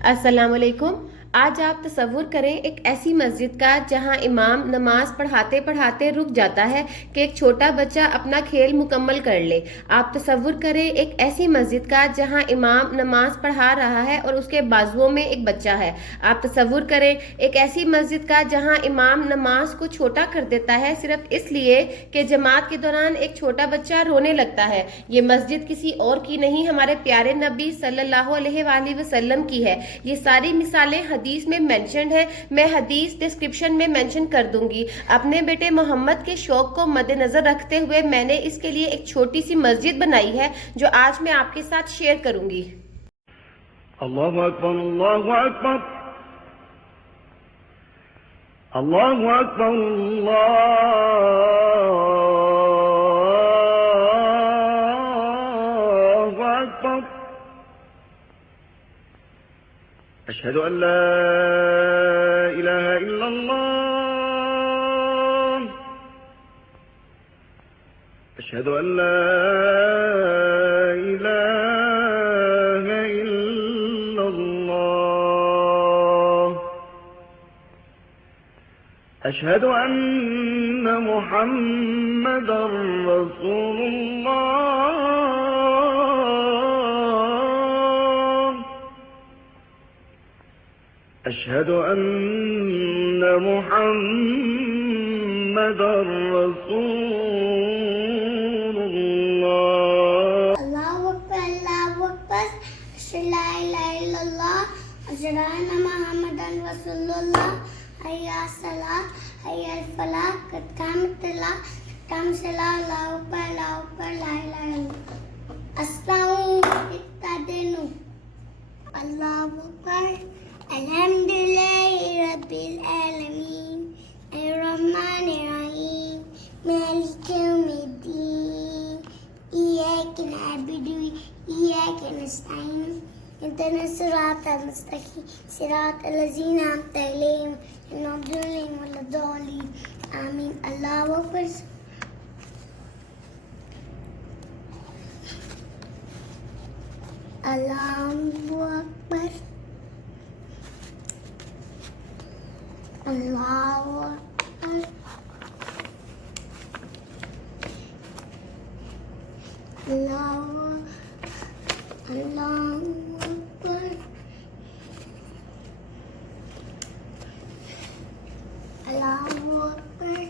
अस्सलाम वालेकुम। आज आप तसव्वुर करें एक ऐसी मस्जिद का जहां इमाम नमाज पढ़ाते पढ़ाते रुक जाता है कि एक छोटा बच्चा अपना खेल मुकम्मल कर ले। आप तसव्वुर करें एक ऐसी मस्जिद का जहां इमाम नमाज पढ़ा रहा है और उसके बाजुओं में एक बच्चा है। आप तसव्वुर करें एक ऐसी मस्जिद का जहां इमाम नमाज को छोटा कर देता है सिर्फ इसलिए कि जमात के दौरान एक छोटा बच्चा रोने लगता है। ये मस्जिद किसी और की नहीं, हमारे प्यारे नबी सल्लल्लाहु अलैहि वसल्लम की है। ये सारी मिसालें हदीस में मेंशन्ड है। मैं हदीस डिस्क्रिप्शन में मेंशन कर दूंगी। अपने बेटे मोहम्मद के शौक को मद्देनजर रखते हुए मैंने इसके लिए एक छोटी सी मस्जिद बनाई है जो आज मैं आपके साथ शेयर करूंगी। अल्लाहु अकबर, अल्लाहु अकबर, अल्लाहु अकबर, अल्लाहु अकबर। अशहदु अन ला इलाहा इल्लल्लाह, अशहदु अन ला इलाहा इल्लल्लाह, अशहदु अन्न मुहम्मदर रसूलुल्लाह, अशहदु अन्न मुहम्मदर रसूलुल्लाह। अल्लाहु अकबर, अल्लाहु अकबर, ला इलाहा इल्लल्लाह, अशहदु अन्ना मुहम्मदन रसूलुल्लाह, हय्या सलाह, हय्या फलाह, कद कामत सलाह, काम सलाह, अल्लाहु अकबर, ला इलाहा इल्लल्लाह। अस्सलामु इत्तादेनु। अल्लाहु अकबर। अल्हम्दुलिल्लाहि रब्बिल आलमीन, अर्रहमानिर रहीम, मालिकि यौमिद्दीन, इय्याका नअबुदु व इय्याका नस्तईन, इहदिना सिरातल मुस्तकीम, सिरातल लज़ीना अनअमता अलैहिम, गैरिल मग़दूबि अलैहिम वलद्दालीन, आमीन। अल्लाहु अकबर। अल्लाहु अकबर, अल्लाहु अकबर, अल्लाहु अकबर, अल्लाहु अकबर।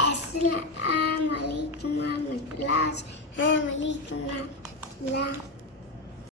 अस्सलामु अलैकुम व रहमतुल्लाह।